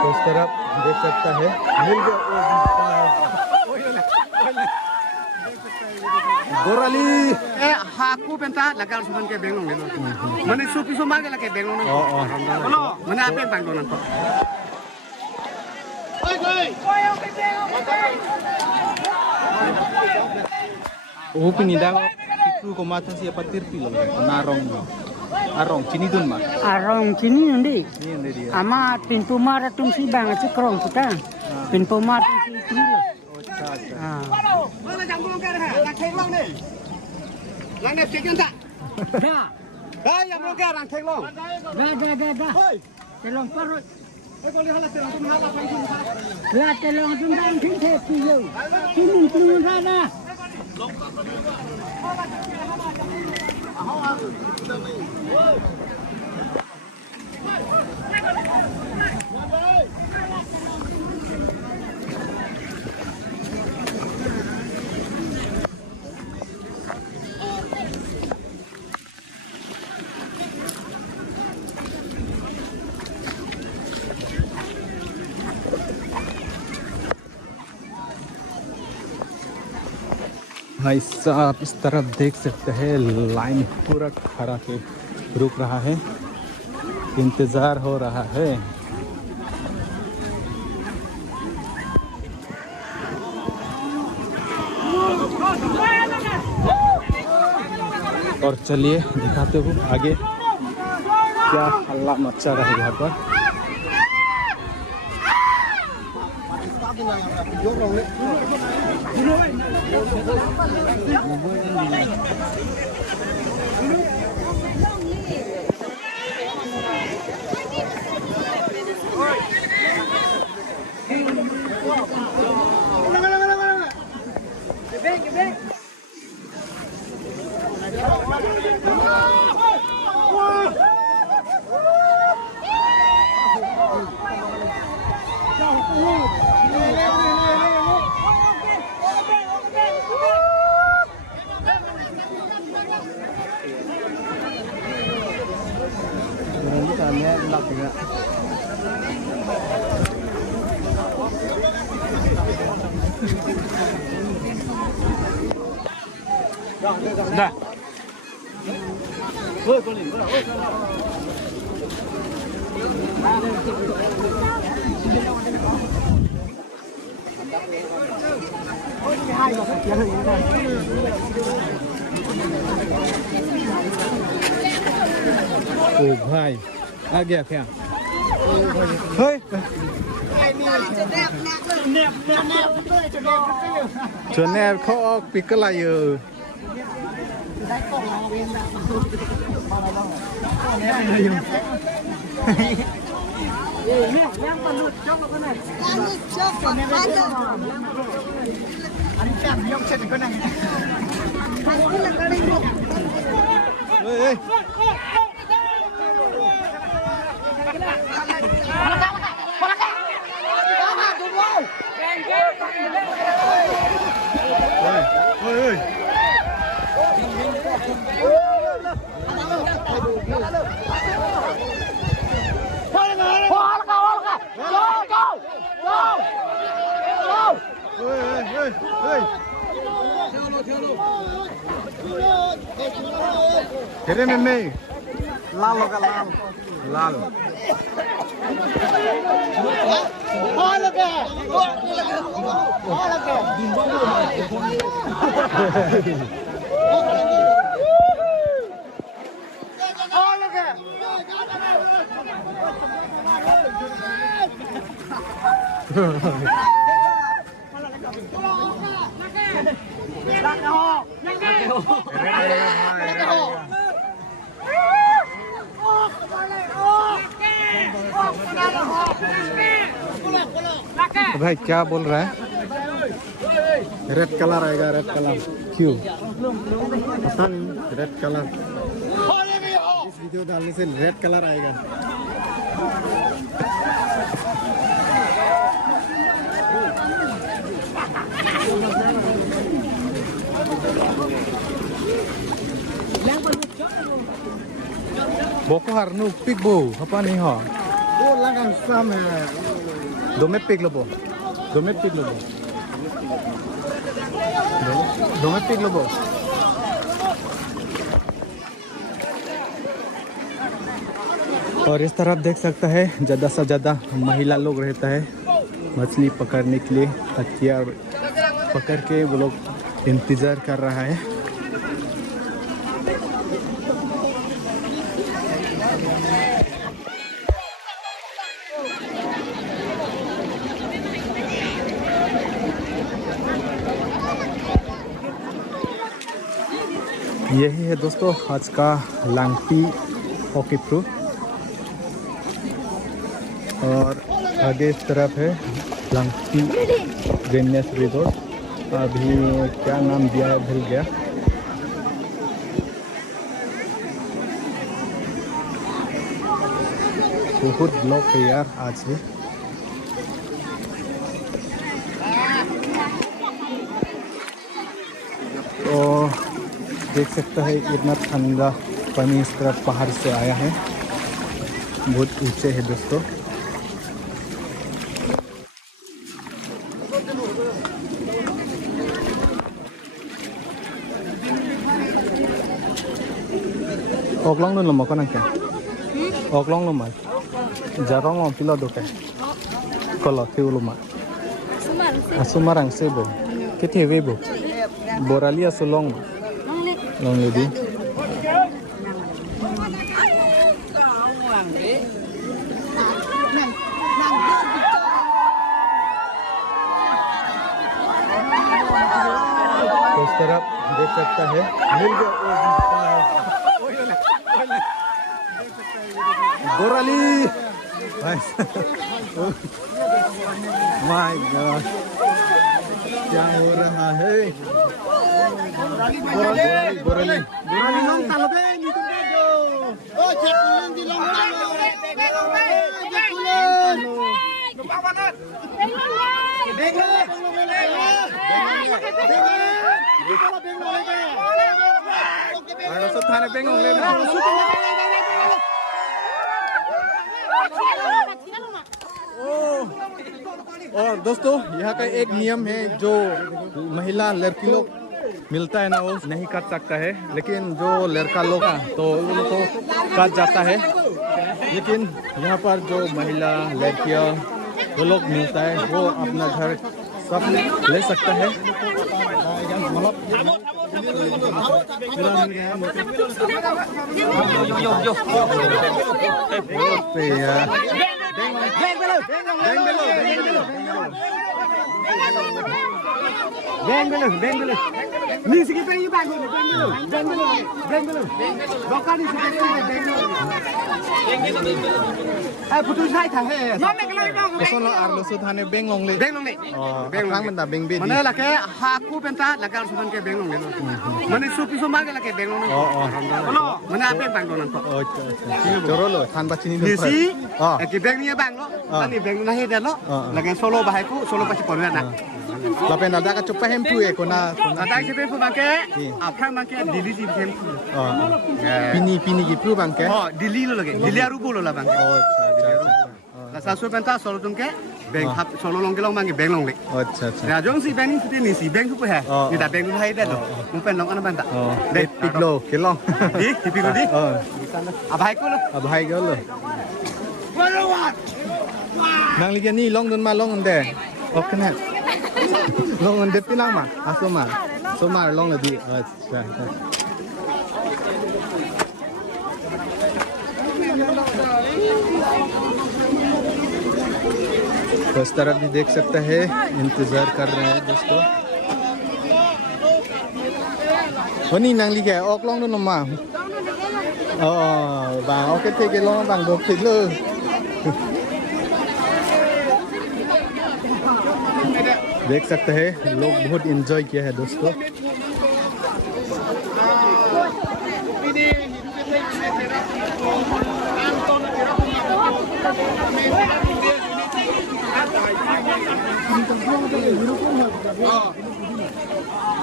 तो इस तरफ देख सकता है मिल गोराली हाकू पेंटा लगा सुबह के बेंगलों में मैंने सुपी सुमा के लगे बेंगलों में मैंने आप एक बैंगलों में oh pinidang itu kumatan siapa tirpil narong arong cini dun mah Arong sini nanti. ini yang dia Ama pintu mar tum si bang cekrong kita. Pintu mar tum si itu. oh caca mana jambul ke dah nak kelong ni lang nak cek tak Dah. dah jambul ke lang kelong Dah. Telong perut. boleh halas kelong tu mahal apa itu Dah telong sundang sini tu. Sini tu sana. भाई साहब इस तरफ देख सकते हैं line पूरा खड़ा के रुक रहा है इंतज़ार हो रहा है और चलिए दिखाते हो आगे क्या हल्ला मचा रहा है यहाँ पर Dah. Oh भाई आ गया क्या hey cho nên khó bị cái lại rồi Kira meme, lalo ka lalo. भाई क्या बोल रहा है रेड कलर आएगा रेड कलर क्यों पता नहीं रेड कलर इस वीडियो डालने से रेड कलर आएगा Boko Haram pik bu apa nih ho? Oh, langgang sam ya. Domestic lobo. Domestic lobo. Domestic lobo. और इस तरफ देख सकता है ज़्यादा से ज़्यादा महिला लोग रहता है मछली पकड़ने के लिए हथियार पकड़ के वो लोग इंतज़ार कर रहा है। यही है दोस्तों आज का लांगटी ओकिप्रू। और आगे इस तरफ है लांगटी वेलनेस रिजॉर्ट। अभी क्या नाम दिया है भूल गया। बहुत ब्लॉक है यार आज भी। तो देख सकता है इतना ठंडा पानी इस तरफ पहाड़ से आया है। बहुत ऊंचे है दोस्तों। Oklong nun lama kan angka? Oklong lama, jarang lama pila doke. Kalau tiu lama, asumarang sebo, kita webo, boralia sulong, long lady. इस तरफ देख सकता है मिल गया गोराली। माय गॉड क्या हो रहा है। गोराली गोराली लोंग तालबे निकुन दो ओ चेकुलन di long taलो चेकुलन और दोस्तों यहाँ का एक नियम है जो महिला लड़की लोग मिलता है ना वो नहीं काट सकता है, लेकिन जो लड़का लोग तो वो लोग तो काट जाता है। लेकिन यहाँ पर जो महिला लड़कियाँ वो लोग मिलता है वो अपना घर सब ले सकता है। Ni segi pengi bang dulu. Dokar ni segi putus hai thang he. Kesana arlo sudhane beng long le. Beng long le. Beng benda beng bedi. Mana lake haku penta lagar suban ke beng long le. Mana supi sumar ke lake beng long le. Mana apa bang long ko. Joro lo than bachini ni si ke beng ni bang lo. Ani beng na he de lo. Lake solo bahai ku solo pasti porna na. Lapen ada ka coba hempu e kona. Ada ke hempu bangke. Apa bangke dili si hempu. Pini gitu bangke. Oh dili lo lagi. Dili aru bolo lah bangke. Oh अच्छा La sasu penta solo tungke beng hap solo long ke long bangke beng long le. अच्छा अच्छा। Ya jong si beng ni tu ni si beng tu pe hai. Ni dah beng tu hai dah lo. Mungkin long ana banta. Deh piglo kelong. Di piglo di. Abahai ko lo. Abahai ko lo. Nang liga ni long dun ma long ande. Okna. Long ande pinang ma. Asoma. Soma long le di. अच्छा। तो इस तरफ भी देख सकता है इंतजार कर रहे हैं दोस्तों। वनी नांगली क्या ओकलोंग नो नमा बांग ओके थे के लोंग बांग दो फिर देख सकते हैं लोग बहुत एंजॉय किया है दोस्तों।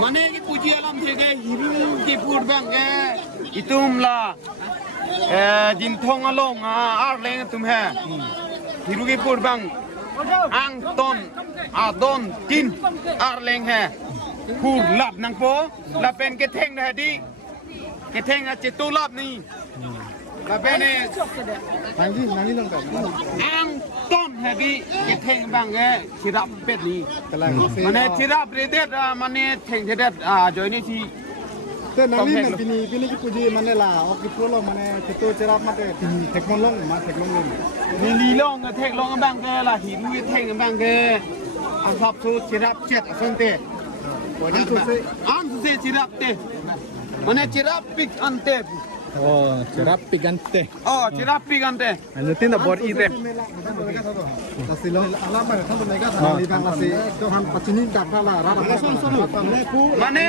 Mana ki puji alam thege hiru ki pur bang itum la jin thong along ar leng tum hai hiru ki pur bang ang ton don kin arleng he khu lap nang po la pen ke theng na di ke theng a chitu lap ni la pen ne ang ton he di ke theng bang ge chirap pet ni mane chirap redet mane theng redet joy ni si te nani pini ki puji mane la ok ki prolo mane chitu cerap mate teknolong ma teknolong ni li long ke theng long bang ge la hi ni theng bang ge an thap su chirap chet asang te an se chirap te mane chirap pik ante Oh, cerap pigante. oh chirap pik ante Ano tin na bor ite. nasi lo alam mana than mereka sana li bang nasi to han pacini dak la ra mane